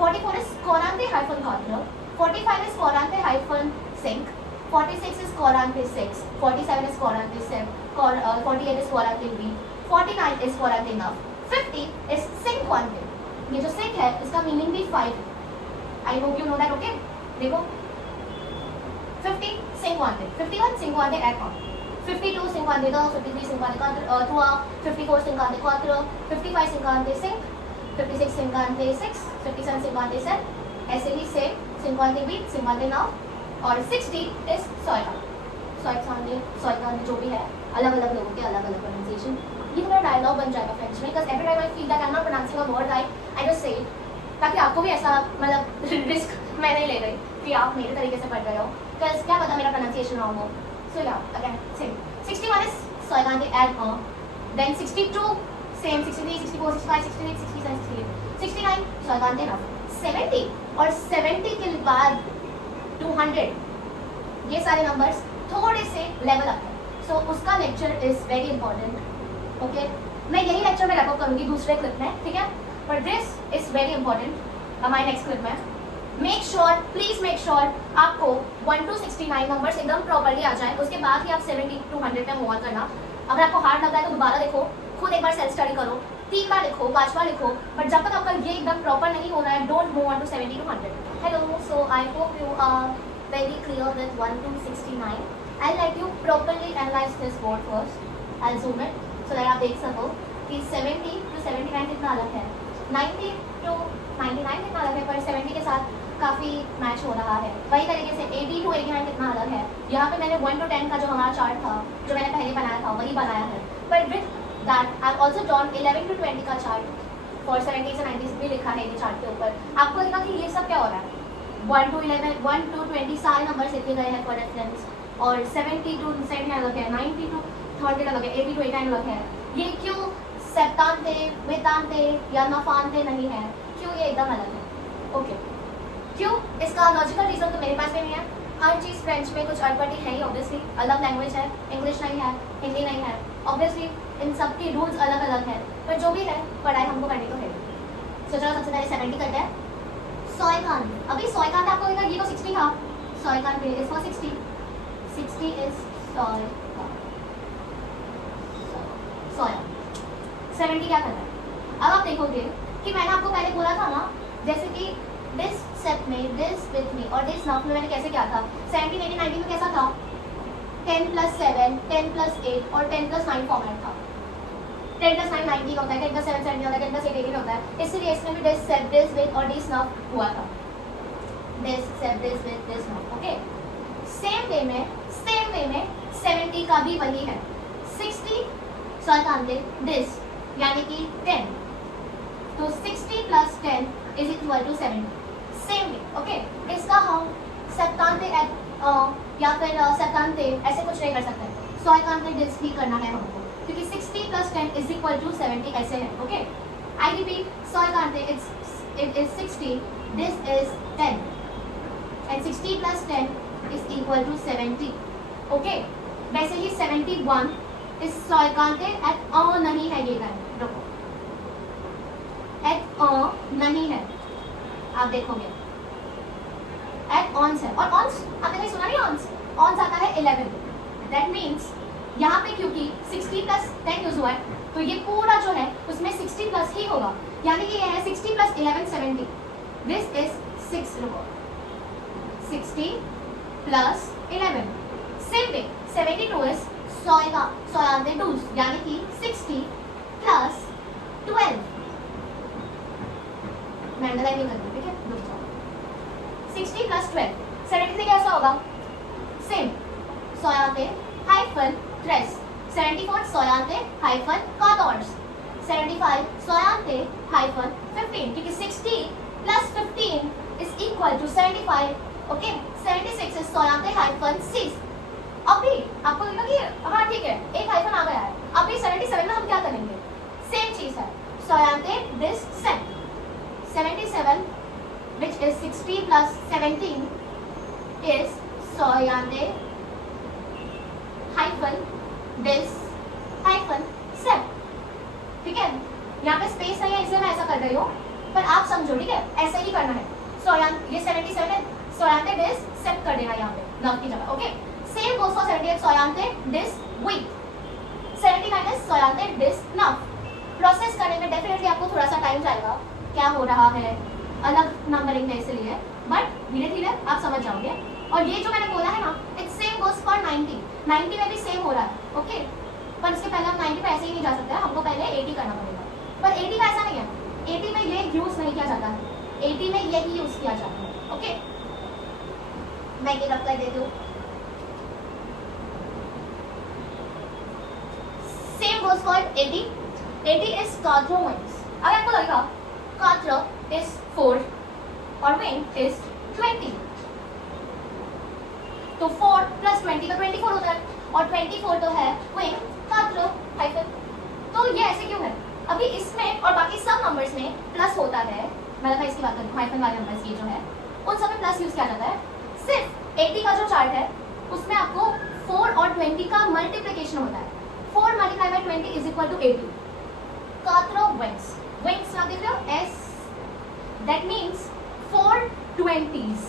44 is कोरांते हाइफन क्वात्रो. 45 is कोरांते हाइफन सिंक. 46 is कोरांते 6. 47 is कोरांते 7. 48 is कोरांते वी. 49 is कोरांते नफ. 50 is सिंक्वांते. ये जो सिंक है इसका मीनिंग भी 5 है. I hope you know that. Okay, देखो 50 सिंक्वांते. 51 सिंक्वांते एट ऑन. 52 सिंक्वांते 2. 53 सिंक्वांते थ्रुआ. 54 सिंक्वांते 4. 55 सिंक्वांते सिंक. 56 सिंक्वांते 6. 57 सिंक्वांते 7. ऐसे ही से सिंक्वांते वी, सिंक्वांते नाउ. और 60 इज सॉयकांते जो भी है, अलग अलग लोगों के अलग अलग प्रोनाउंसिएशन. ये मेरा डायलॉग बन जाएगा फ्रेंच में, because every time I feel that I am not pronouncing a word right, I just say it, ताकि आपको भी ऐसा मतलब रिस्क मैं नहीं ले रही कि आप मेरे तरीके से पढ़ रहे हो, बिकॉज क्या पता मेरा प्रोनाउंसिएशन रॉन्ग हो. सो या अगेन सेम. 61 इज सॉयकांते एट देन 62 सेम. 63, 64, 65, 66, 67, 68, 69 सॉयकांते नफ. 70 और 70 के बाद 200 ये सारे नंबर्स थोड़े से लेवल अप है, सो उसका lecture is very important. Okay, मैं यही लेक्चर में रैप अप करूंगी दूसरे क्लिप में, ठीक है, but this is very important हमारे नेक्स्ट क्लिप में। Make sure, please make sure आपको 1 to 69 नंबर्स एकदम प्रॉपर्ली आ जाए, उसके बाद ही आप 70 to 100 में मूव ऑन करना। अगर आपको हार्ड लग रहा है तो दोबारा देखो, खुद एक बार सेल्फ स्टडी करो, 3 बार लिखो, 5 बार लिखो, बट जब तक आपका ये एकदम प्रॉपर नहीं हो रहा है, don't move on to 70 to 100। Hello, so I hope you are very clear with 1 to 69। I let you properly analyse this board first. I zoom it so that आप देख सको कि 70 to 79 कितना अलग है, 90 to 99 कितना अलग है, पर 70 के साथ काफ़ी मैच हो रहा है। वही तरीके से 80 to 89 कितना अलग है। यहाँ पे मैंने 1 to 10 का जो हमारा चार्ट था, जो मैंने पहले बनाया था, वही बनाया है, but with that I also drawn 11 to 20 का चार्ट फॉर 70 से 90 भी लिखा है ये चार्ट के ऊपर। आपको लगा कि ये सब क्या हो रहा है, 1 to 11, 1 to 20 सारे नंबर लिखे गए हैं फॉर रेफरेंस, और 70 to 79 अलग है, 90 to 100 अलग है, 80 to 89 अलग है। ये क्यों सप्तांते, वेतांते या नफांते नहीं है, क्यों ये एकदम अलग है? ओके, क्यों? इसका लॉजिकल रीजन तो मेरे पास भी नहीं है। हर चीज़ फ्रेंच में कुछ अड़पटी है ही, ऑब्वियसली अलग लैंग्वेज है, इंग्लिश नहीं है, हिंदी नहीं है, ऑब्वियसली इन सब की रूल्स अलग अलग है, पर जो भी है पढ़ाई हमको करनी तो है। सो चलो सबसे पहले 70 करते हैं। सोयकान, अभी सोयकान आपको लगा ये तो 60 था, सोयकान इज फॉर 60, 60 इज सोयकान, सोया। 70 क्या करना है? अब आप देखोगे कि मैंने आपको पहले बोला था ना, जैसे कि दिस सेट में, दिस विथ मी और दिस नॉट में मैंने कैसे किया था, 17, 18, 19 में कैसा था, 10 + 7, 10 + 8 और 10 + 9 फॉर्मेट था। 10 + 9 90 का होता है, 10 + 7 70 होता है, 10 + 8 80 होता है, इसलिए इसमें भी दिस सेट, दिस विथ और दिस नॉट हुआ था, this set, this with, this not. Okay, same way में 70 का भी वही है, 60 सॉरी दिस यानी कि 10, तो 60 + 10 is equal to 70। Same way, okay, इसका हम सत्तांते या फिर सत्तांते ऐसे कुछ नहीं कर सकते, सॉयकांते दिस ही करना है हमको, क्योंकि 60 + 10 इज इक्वल टू 70 ऐसे है। ओके, आई रिपीट, सॉयकांते it is 60, this is 10 and 60 + 10 is equal to 70। Okay, वैसे ही 71 इज सॉयकांते एट नहीं है, ये लाइन रुको, एट नहीं है, आप देखोगे एट ऑन्स है, और ऑन्स आपने कहीं सुना नहीं, ऑन्स आता है 11। दैट मीन्स यहाँ पे क्योंकि 60 + 10 यूज हुआ है, तो ये पूरा जो है उसमें 60 प्लस ही होगा, यानी कि ये है 60 + 11 70। दिस इज 6 रुको, 60 + 11। सेम वे 72 इज सोयांते डूस, यानी कि 60 + 12। मैं अंडरलाइन नहीं करती, ठीक है, रुक जाओ। 60 + 12, 73 कैसा होगा, सेम सोयांते हाइफन ट्रेस, 74 सोयांते हाइफन कातोर्स, 75 सोयांते हाइफन 15, क्योंकि 60 + 15 is equal to 75। Okay, 76 is सोयांते हाइफन सीस। अभी आपको लगा कि हाँ ठीक है, एक हाइफन आ गया है, अभी 77 में हम क्या करेंगे, सेम चीज है, सोयांते this set, 77 which is 60 + 17 is soyante hyphen this hyphen set। ठीक है, यहाँ पे स्पेस नहीं है इसलिए मैं ऐसा कर रही हूँ, पर आप समझो, ठीक है, ऐसे ही करना है। सोयान ये 77 है, सोयांते दिस सेट कर देना यहाँ पे नव की जगह। ओके, सेम गोस फॉर 78 सोयांते दिस वीक, 79 इज सोयांते दिस नव। प्रोसेस करने में डेफिनेटली आपको थोड़ा सा टाइम जाएगा, क्या हो रहा है, अलग नंबरिंग है इसलिए, बट धीरे धीरे आप समझ जाओगे। और ये जो मैंने बोला है ना, इट्स सेम गोस फॉर 90 में भी सेम हो रहा है। ओके, पर उसके पहले हम 90 पे ऐसे ही नहीं जा सकते, हमको पहले 80 करना पड़ेगा, पर 80 का ऐसा नहीं है, 80 में ये यूज नहीं किया जाता है, 80 में यही यूज किया जाता है। ओके, मैं ये रख कर दे दूँ, same goes for 80 is Quadro wings. अब आपको लगेगा क्वाड्रो इज 4 और विंग इज 20, तो 4 + 20 तो 24 होता है, और 24 तो है विंग क्वाड्रो हाइफन। तो ये ऐसे क्यों है, अभी इसमें और बाकी सब नंबर्स में प्लस होता है, मतलब मैं इसकी बात करूँ हाइफन वाले नंबर्स, ये जो है उन सब में प्लस यूज किया जाता है। सिर्फ 80 का जो चार्ट है उसमें आपको 4 और 20 का मल्टीप्लिकेशन होता है. 4 multiply by 20 is equal to 80. Quattro wings. Wings आप देख रहे हो S. That means 4 20s.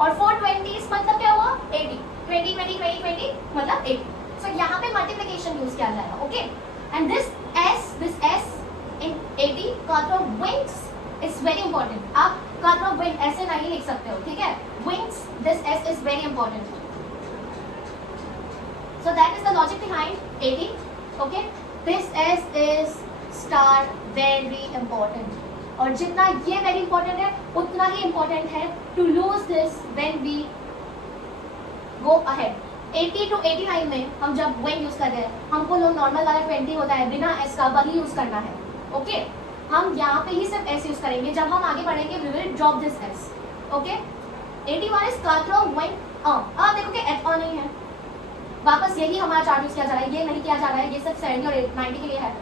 और 4 20s मतलब क्या हुआ? 80. 20 20 20 20 मतलब 80. So यहाँ पे मल्टीप्लिकेशन यूज किया जाएगा. Okay. And this S in 80 quattro wings is very important. आप quattro wing ऐसे नहीं लिख सकते हो. ठीक है? Wings. This S is very important. So that is the logic behind 80. Okay. This S is star very important. और जितना ये very important है उतना ही important है to lose this when we go ahead. 80 to 89 में हम जब when यूज कर रहे हैं हमको जो नॉर्मल वाला 20 होता है बिना S का वही यूज करना है. ओके. हम यहाँ पे ही सिर्फ S यूज करेंगे. जब हम आगे बढ़ेंगे we will drop this S. Okay. 81 is quattro when अब देखो कि at नहीं है. वापस यही हमारा चार्ट यूज किया जा रहा है. ये नहीं किया जा रहा है. ये सिर्फ 70 और 90 के लिए है.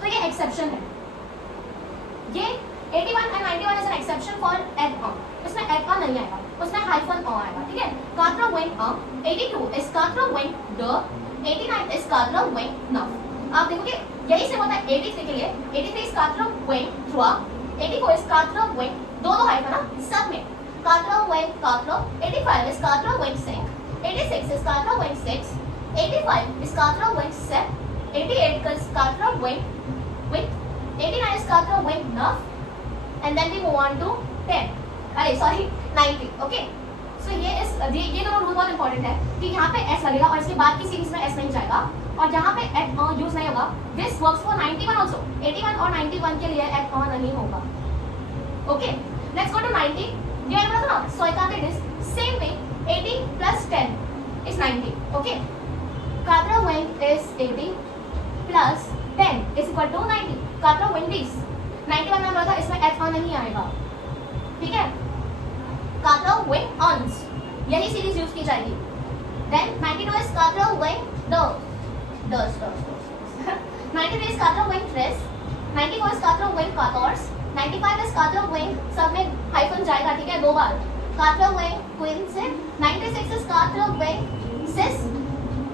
तो ये एक्सेप्शन है. ये 81 and 91 is an exception for add on. इसमें add on नहीं आएगा. उसमें hyphen on आएगा. ठीक है? quattro when 82 is quattro when the 89 is quattro when now. आप देखोगे यही से होता है 83 के लिए. 83 is quattro when through. 84 is quattro when दो hyphen ना सब में. quattro when quattro. 85 is quattro when 6. 86 is quattro when 6. 85 is quattro when 7. 88 is quattro when with. 89 is quattro when nuff. And then we move on to 10. अरे sorry 90. Okay. सो ये दोनों rule बहुत important है कि यहाँ पे S लगेगा और इसके बाद की सीरीज में S नहीं जाएगा और यहाँ पे एट यूज नहीं होगा. This works for 91 also. 81 और 91 के लिए एट नहीं होगा. ओके. Let's go to 90. ये मैंने बोला था ना so I can't it is same way 80 plus 10 is 90. Okay. Quattro when is 80 plus 10 is equal to 90. Quattro when is 91 में बोला था इसमें एट नहीं आएगा. ठीक है? quattro when ons यही सीरीज यूज की जाएगी. Then 92 is quattro when does 93 is quattro when tres. 94 is quattro when quatorze. 95 is quattro when सब में हाइफन जाएगा. ठीक है? दो बार quattro when quince. 96 is quattro when sis.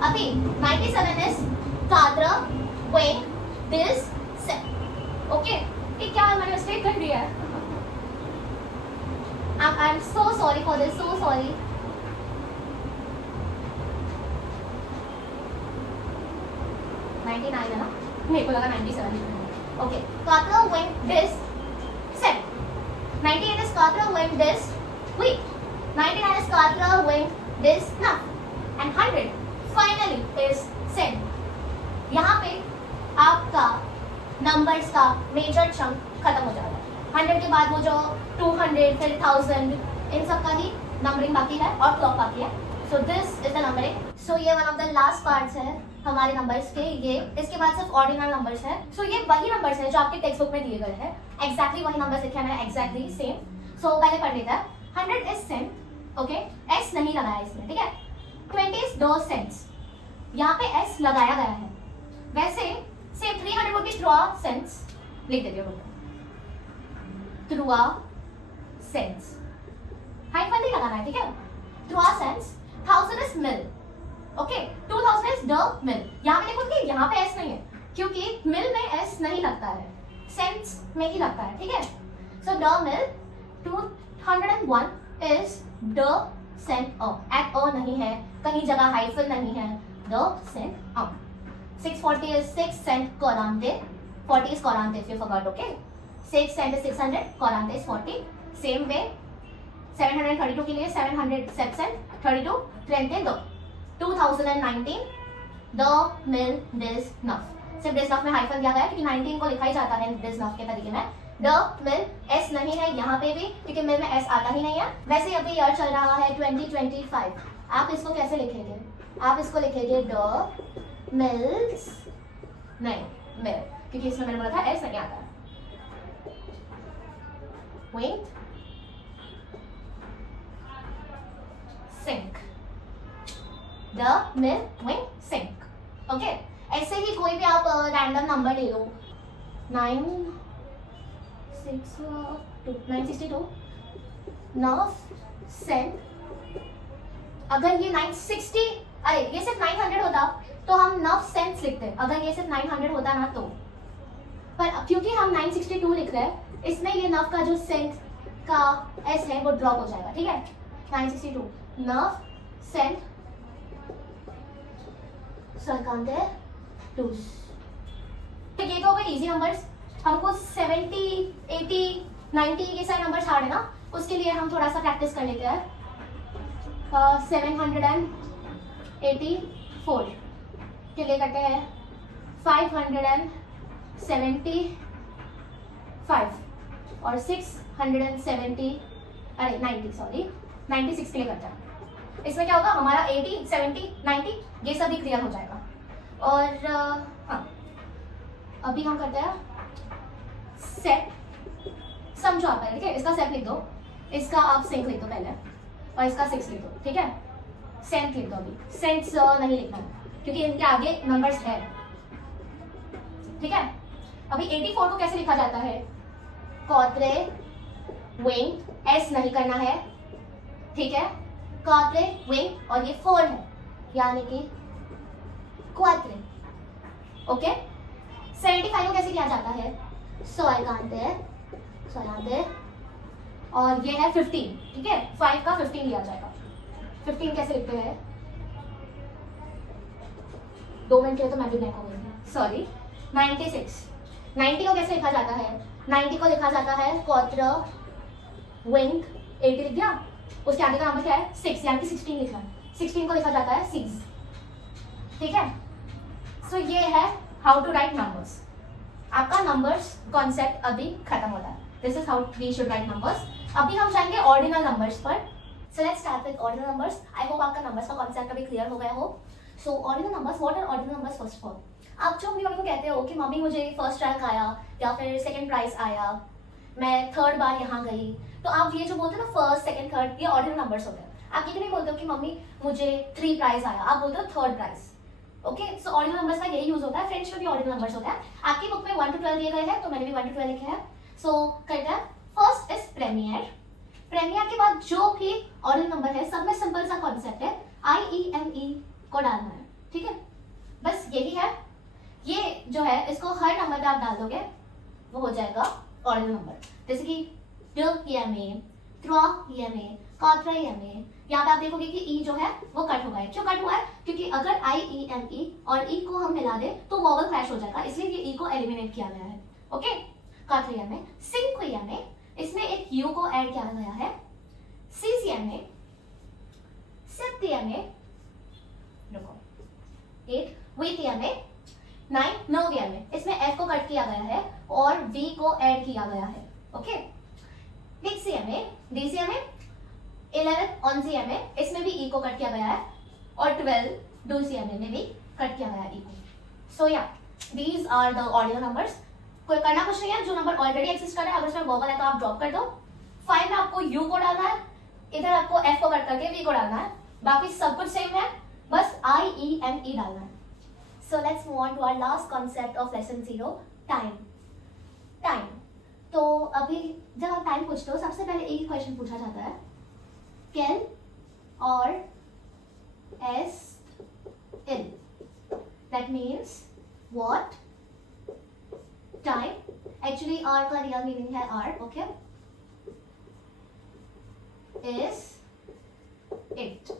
अभी 97 is quattro when this set. Okay. ये क्या मैंने मिस्टेक कर दिया है. I'm so sorry for this. So sorry. है ना? मेरे को लगा 97. Okay. Quattro when this set. 98 is quattro when this week. 99 is quattro when this now. And 100 finally is set. यहाँ पे आपका नंबर्स का मेजर चंक खत्म हो जाएगा. 100 के बाद वो जो 200 फिर 1000 इन सब का ही नंबरिंग बाकी है और क्लॉक बाकी है. So this is the numbering. So ये one of the last parts है हमारे नंबर्स के. ये इसके बाद सिर्फ ऑर्डिनल नंबर्स है. सो ये वही नंबर्स हैं जो आपके टेक्स्ट बुक में दिए गए हैं. एग्जैक्टली वही नंबर्स लिखे हैं एग्जैक्टली सेम. सो पहले पढ़ लेते हैं. 100 इज सेम. ओके. एस नहीं लगाया इसमें. ठीक है? 20 इज दो सेंट्स. यहाँ पे एस लगाया गया है. वैसे सेम 300 वुड बी थ्रू सेंट्स. लिख देती हूँ थ्रू सेंट्स. हाइफन नहीं लगाना है. ठीक है? थ्रू सेंट्स. 1000 इज मिल. ओके. 2000 इज द मिल. यहाँ पे देखो कि यहाँ पे एस नहीं है क्योंकि मिल में एस नहीं लगता है. सेंट्स में ही लगता है. ठीक है? सो द मिल. 201 इज द सेंट. एट नहीं है कहीं जगह हाइफन नहीं है. द सेंट. 640 is 6 cent Corante. 40 is Corante if you forgot. Okay. 6 cent is 600. Corante is 40. Same way. 732 के लिए 700 cent. 32 32. 2019 the mill this nuff. सिर्फ this nuff में हाइफन दिया गया है क्योंकि 19 को लिखा ही जाता है this nuff के तरीके में. the mill s नहीं है यहाँ पे भी क्योंकि मिल में s आता ही नहीं है. वैसे अभी ईयर चल रहा है 2025. आप इसको कैसे लिखेंगे? आप इसको लिखेंगे the मिल्स नहीं मिल क्योंकि इसमें मैंने बोला था एस नहीं आता है. विंग सिंक. द मिल विंग सिंक. ओके. ऐसे ही कोई भी आप रैंडम नंबर ले लो. 962 नॉफ सेंट अगर ये 960, अरे ये सिर्फ 900 होता तो हम नव सेंस लिखते, अगर ये सिर्फ 900 होता ना तो, पर क्योंकि हम 962 लिख रहे हैं इसमें ये नव का जो सेंट का एस है वो ड्रॉप हो जाएगा, ठीक है। 962 नव सेंट सरकांते टूस। ये तो हो गए इजी नंबर्स। हमको 70, 80, 90 ये सारे नंबर्स हार्ड है ना, उसके लिए हम थोड़ा सा प्रैक्टिस कर लेते हैं। 784 के लिए करते हैं 575 और 670, अरे 90 सॉरी 96 के लिए करते हैं। इसमें क्या होगा, हमारा 80, 70, 90 ये सब भी क्लियर हो जाएगा। और हाँ, अभी हम करते हैं सेट सम जो आता है, ठीक है। इसका सेट लिख दो, इसका आप सिंक लिख दो पहले, और इसका 6 लिख दो, ठीक है। सेंट लिख दो, अभी सेंट्स नहीं लिखना है क्योंकि इनके आगे नंबर्स है, ठीक है। अभी 84 को कैसे लिखा जाता है, क्वाड्रे विंग, एस नहीं करना है, ठीक है। क्वाड्रे विंग और ये 4 है यानी कि क्वाड्रे, ओके। 75 को कैसे किया जाता है, सोलकांते और ये है 15, ठीक है। 5 का 15 लिया जाएगा। 15 कैसे लिखते हैं, 2 मिनट के लिए तो मैं भी ब्लैंक हो गई, सॉरी। 96, 90 को कैसे लिखा जाता है, 90 को लिखा जाता है क्वार्टर विंग, 80 लिख दिया, उसके आगे का नंबर क्या है 6 यानी कि 16 लिखना है। 16 को लिखा जाता है 6, ठीक है। सो ये है हाउ टू राइट नंबर्स। आपका नंबर्स कॉन्सेप्ट अभी खत्म होता है। This is how we should write numbers. अभी हम जाएंगे ऑर्डिनल नंबर्स पर। So let's start with ordinal numbers. I hope आपका नंबर्स का कॉन्सेप्ट अभी क्लियर हो गया हो। So ordinal numbers, what are ordinal numbers first of all. आप जो अपनी मम्मी को कहते हो कि मम्मी मुझे फर्स्ट रैंक आया या फिर सेकंड प्राइज आया, मैं 3rd बार यहाँ गई, तो आप ये जो बोलते हो ना फर्स्ट, सेकंड, 3rd, ये ऑर्डिनल नंबर्स होते हैं। आप ये नहीं बोलते हो कि मम्मी मुझे 3 प्राइज आया, आप बोलते हो 3rd प्राइज, ओके। सो ऑर्डिनल नंबर्स का यही यूज होता है। फ्रेंच में भी ऑर्डिनल नंबर्स होता है। आपकी बुक में 1 to 12 दिए गए हैं, तो मैंने भी 1 to 12 लिखे हैं। सो करते हैं, फर्स्ट इज प्रेमियर। प्रेमियर के बाद जो भी ऑर्डिनल नंबर है सब में सिंपल सा कॉन्सेप्ट है, IEME को डालना है, ठीक है। बस यही है। ये जो है इसको हर नंबर पे आप डाल दोगे वो हो जाएगा ऑर्डिनल नंबर। जैसे कि DEME, TROEME, QUADRIEME। यहाँ पे आप देखोगे कि ई जो है वो कट हो गया है। क्यों कट हुआ है, क्योंकि अगर IEME और ई को हम मिला दे तो वॉवल क्रैश हो जाएगा, इसलिए ये ई को एलिमिनेट किया गया है, ओके। QUADRIEME, CINQUIEME, इसमें एक यू को ऐड किया गया है। CCME, SEPTIEME, रुको 8, VIETIEME, 9, NOVIEME, इसमें F को कट किया गया है और V को ऐड किया गया है, ओके। DCME, DCME, 11 ONCIEME, इसमें भी E को कट किया गया है, और 12 DOCIEME में भी कट किया गया है E को। सो या these are the ordinal numbers. कोई करना कुछ नहीं है, जो नंबर ऑलरेडी एक्सिस्ट कर रहा है अगर उसमें वोवल है तो आप ड्रॉप कर दो। 5 में आपको U को डालना है, इधर आपको F को कट करके V को डालना है, बाकी सब कुछ सेम है, बस IEME डालना है। So let's move on to our last concept of lesson 0, time. Time. तो अभी जब आप टाइम पूछते हो सबसे पहले एक क्वेश्चन पूछा जाता है, कैन और एस इन। That means what, time. Actually आर का रियल मीनिंग है आर, okay. Is it,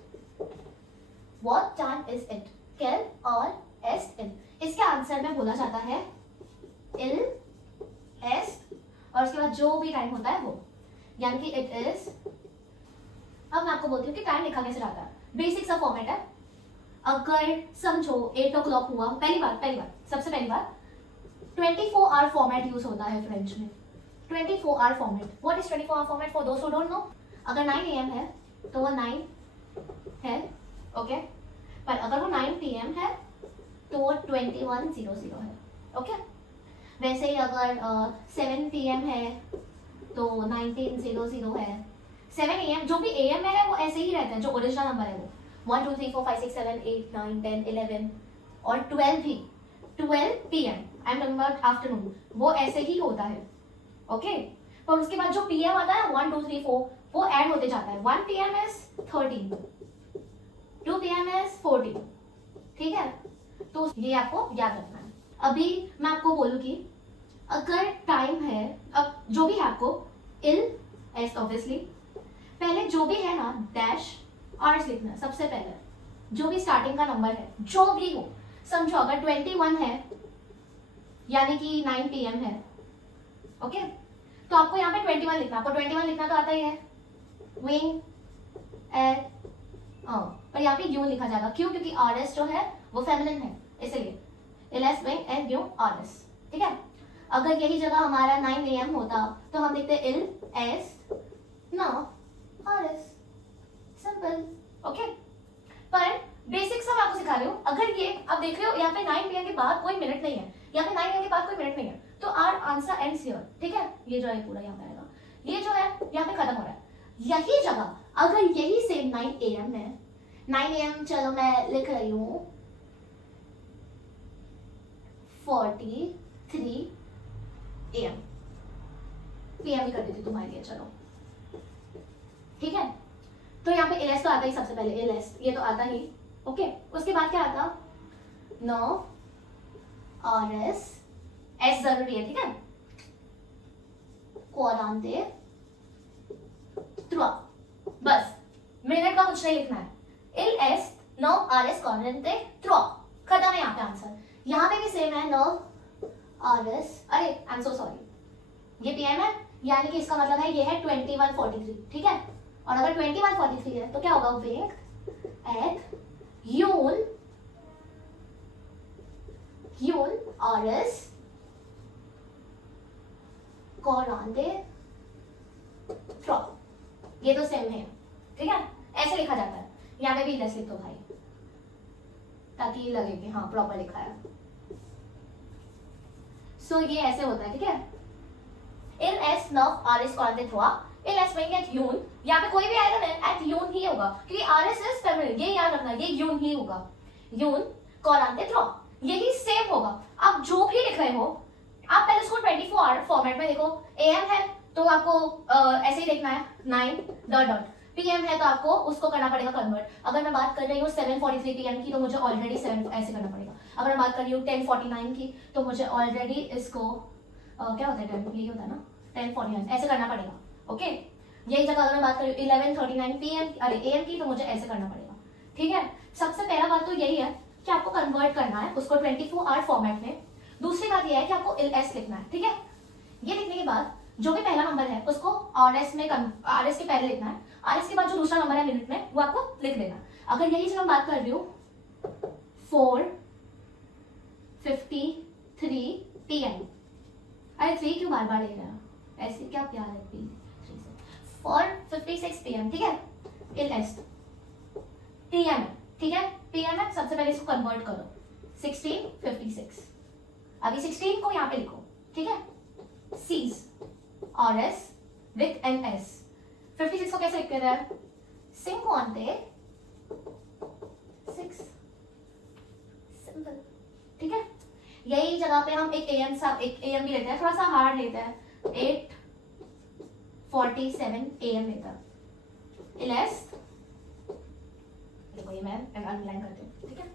what time is it, कैन और एस इन। इसके आंसर में बोला जाता है इल, एस और उसके बाद जो भी टाइम होता है वो, यानी कि इट इज। अब मैं आपको बोलती हूँ कि टाइम लिखा कैसे जाता है। बेसिक सा फॉर्मेट है। अगर समझो 8 o'clock हुआ, पहली बार सबसे पहली बार 24 आवर फॉर्मेट यूज होता है फ्रेंच में। 24 hour format, what is 24 hour format for those who don't know. अगर 9 AM है तो वो 9 है, ओके। पर अगर वो 9 PM है तो वो 21:00 है, ओके। वैसे ही अगर 7 PM है तो 19:00 है। 7 AM जो भी AM में है वो ऐसे ही रहता है, जो ओरिजिनल नंबर है वो 1 2 3 4 5 6 7 8 9 10 11 और 12 भी 12 PM, I am talking about afternoon, वो ऐसे ही होता है, ओके। पर उसके बाद जो PM आता है 1 2 3 4 वो ऐड होते जाता है। 1 PM इज 13, 2 PM इज 40, ठीक है। तो ये आपको याद रखना है। अभी मैं आपको बोलूँ कि अगर टाइम है, अब जो भी है आपको इल एस ऑब्वियसली, पहले जो भी है ना डैश आर्स लिखना है सबसे पहले, जो भी स्टार्टिंग का नंबर है जो भी हो। समझो अगर 21 है यानी कि 9 PM है, ओके, तो आपको यहाँ पे 21 लिखना, आपको 21 लिखना तो आता ही है, विंग एट, और यहाँ पे यू लिखा जाएगा, क्यों? क्योंकि आर एस जो है वो फेमिनिन है, इसलिए इल एस विंग एंड यू आर एस, ठीक है। अगर यही जगह हमारा 9 AM होता तो हम लिखते इल एस नो आर एस, सिंपल, ओके। पर बेसिक सब आपको सिखा रही हूँ। अगर ये आप देख रहे हो यहाँ पे 9 PM के बाद कोई मिनट नहीं है, यहाँ पे 9 AM के बाद कोई मिनट नहीं है, तो आर आंसर एंड्स हियर, ठीक है। ये जो है पूरा यहाँ पे आएगा, ये जो है यहाँ पे खत्म हो रहा है। यही जगह अगर यही सेम 9 AM है, 9 AM चलो मैं लिख रही हूँ 43 AM, PM ही कर देती तुम्हारे लिए, चलो ठीक है। तो यहाँ पे एलएस तो आता ही सबसे पहले, एलएस ये तो आता ही, ओके। उसके बाद क्या आता, नो आर एस, एस जरूरी है, ठीक है। क्वाड्रांटे त्रुआ, बस मिनट का कुछ नहीं लिखना है, इल एस नो आर एस क्वाड्रांटे त्रुआ, खत्म है यहाँ पे आंसर। यहाँ पे भी सेम है, नो आर एस, अरे आई एम सो सॉरी, ये पीएम है यानी कि इसका मतलब है ये है 2143, ठीक है। और अगर 2143 है तो क्या होगा, विंग एट यून आर एस कोरांडे थ्रो, ये तो सेम है, ठीक है। ऐसे लिखा जाता है, यहाँ पे भी लेस लिख दो भाई, ताकि लगे कि हाँ प्रॉपर लिखा है। सो ये ऐसे होता है, ठीक है। इल एस नव आर एस कोरांडे थ्रो, इल एस विंग एट यून, यहाँ पे कोई भी आएगा ना एट यून ही होगा, क्योंकि आर एस इज फेमिनिन, ये याद रखना, ये यून ही होगा, यून कोरांडे थ्रो, यही सेम होगा। आप जो भी लिख रहे हो, आप पहले इसको 24 आवर फॉर्मेट में देखो। एएम है तो आपको ऐसे ही देखना है 9 डॉट डॉट, पीएम है तो आपको उसको करना पड़ेगा कन्वर्ट। अगर मैं बात कर रही हूँ 7:43 PM की तो मुझे ऑलरेडी 7 ऐसे करना पड़ेगा। अगर मैं बात कर रही हूँ 10:49 की तो मुझे ऑलरेडी इसको क्या होता है, 10 यही होता है ना, 10:49 ऐसे करना पड़ेगा, ओके। यही जगह अगर मैं बात करूँ 11:39 PM अरे एएम की तो मुझे ऐसे करना पड़ेगा, ठीक है। सबसे पहला बात तो यही है कि आपको कन्वर्ट करना है उसको 24 आवर फॉर्मेट में। दूसरी बात यह है कि आपको एस लिखना है, ठीक है। ये लिखने के बाद जो भी पहला नंबर है उसको आरएस में आरएस के पहले लिखना है, आरएस के बाद जो दूसरा नंबर है मिनट में वो आपको लिख देना है। अगर यही से मैं बात कर रही हूँ 4:53 PM, अरे 3 क्यों बार बार ले रहा है, ऐसे क्या प्यार है 3 से, 4:56 PM, ठीक है। इल एस टीएम, ठीक है, पीएम है, सबसे पहले इसको कन्वर्ट करो 16:56, अभी 16 को यहाँ पे लिखो, ठीक है। सीज आर एस विथ एन एस, 56 को कैसे लिखते हैं, सिंक्वांटे 6, सिंपल, ठीक है। यही जगह पे हम एक एएम भी लेते हैं, थोड़ा सा हार्ड लेते हैं, 8:47 AM लेता है। इलेस देखो ये मैं अंडरलाइन करती हूँ, ठीक है।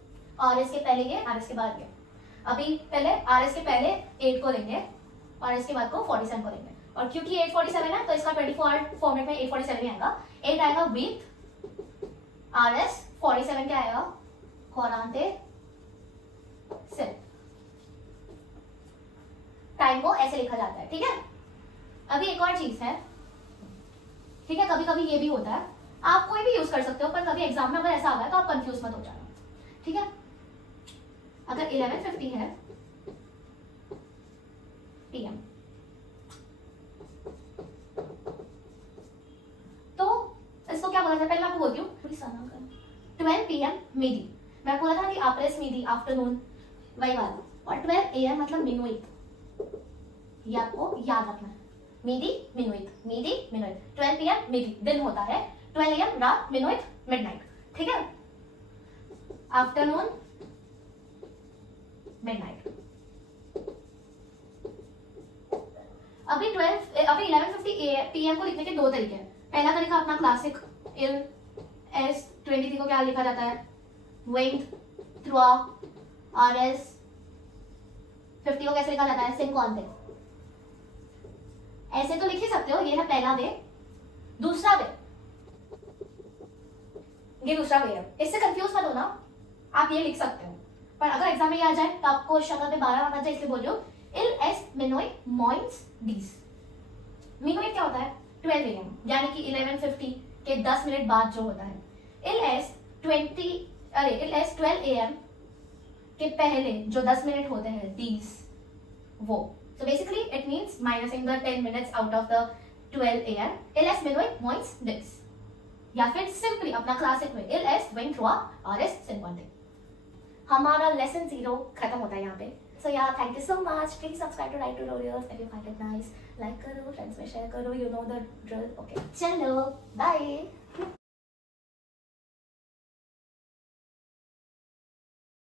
आर एस के पहले ये, आर एस के बाद ये। अभी पहले आर एस के पहले 8 को लेंगे और इसके बाद को 47 को लेंगे, और क्योंकि 8:47 है तो इसका 24 आवर फॉर्मेट में 8:47 ही आएगा। 8 आएगा विथ आर एस, 47 क्या आएगा, कोरांटे सेट। टाइम को ऐसे लिखा जाता है, ठीक है। अभी एक और चीज है, ठीक है, कभी कभी ये भी होता है, आप कोई भी यूज कर सकते हो, पर कभी एग्जाम में अगर ऐसा आ गया तो आप कंफ्यूज मत हो जाना, ठीक है। अगर 11:50 है PM तो इसको क्या बोला जाता है, पहले मैं आपको बोलती हूँ 12 PM मीडी, मैं बोला था कि आफ्टर मीडी आफ्टरनून वही वाला, और 12 AM मतलब मिनुइट, ये आपको याद रखना है। मीडी मिनुइट, मीडी मिनुइट, 12 PM मीडी दिन होता है, 12 AM रात, मिनुइट मिडनाइट, ठीक है। Afternoon midnight. अभी 11:50 PM को लिखने के दो तरीके हैं। पहला तरीका अपना क्लासिक इल एस 23 को क्या लिखा जाता है? went through a RS। 50 को कैसे लिखा जाता है? sin कौन थे? ऐसे तो लिख ही सकते हो, ये है पहला वे। दूसरा वे, ये दूसरा वे है, इससे कंफ्यूज मत होना, आप ये लिख सकते हो, पर अगर एग्जाम में ये आ जाए तो आपको शक्ल पे 12 आना चाहिए, इसलिए बोल रही हूँ। इल एस मिनोई मॉइंस डीस। मिनोई क्या होता है? 12 AM, यानी कि 11:50 के 10 मिनट बाद जो होता है। इल एस 12 AM के पहले जो 10 मिनट होते हैं, डीस, वो। So basically it means minusing the 10 minutes out of the 12 AM. इल एस मिनोई मॉइंस डीस, या फिर सिंपली अपना क्लासिक में इल एस वेंट थ्रू आर एस सिन कौन थे। हमारा लेसन 0 खत्म होता है यहाँ पे। सो या thank you so much, please subscribe to right tutorials if you find it nice, like करो, फ्रेंड्स में शेयर करो, you know the drill. Okay, चलो बाय।